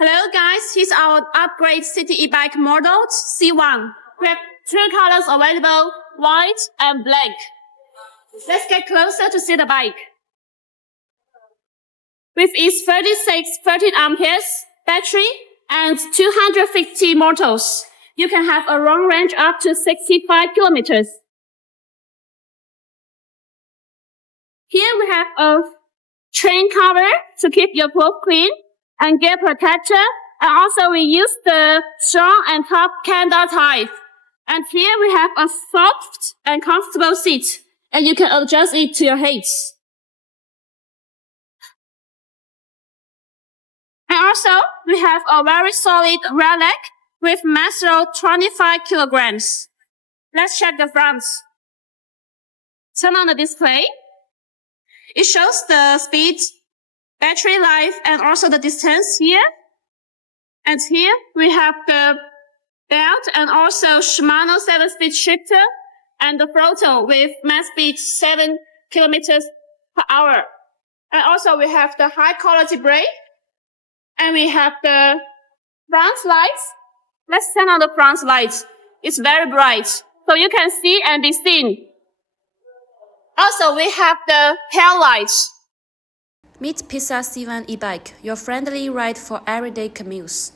Hello guys, here's our upgrade city e-bike model C1. We have two colors available, white and black. Let's get closer to see the bike. With its 13 amperes battery and 250 motors, you can have a long range up to 65 kilometers. Here we have a train cover to keep your clothes clean and gear protector, and also we use the strong and tough candle type. And here we have a soft and comfortable seat, and you can adjust it to your height. And also we have a very solid rear leg with mass load 25 kilograms. Let's check the front. Turn on the display. It shows the speed, battery life, and also the distance here. And here we have the belt and also Shimano 7-speed shifter and the throttle with max speed 7 kilometers per hour. And also we have the high quality brake. And we have the front lights. Let's turn on the front lights. It's very bright, so you can see and be seen. Also, we have the tail lights. Meet PIXAR C1 e-bike, your friendly ride for everyday commutes.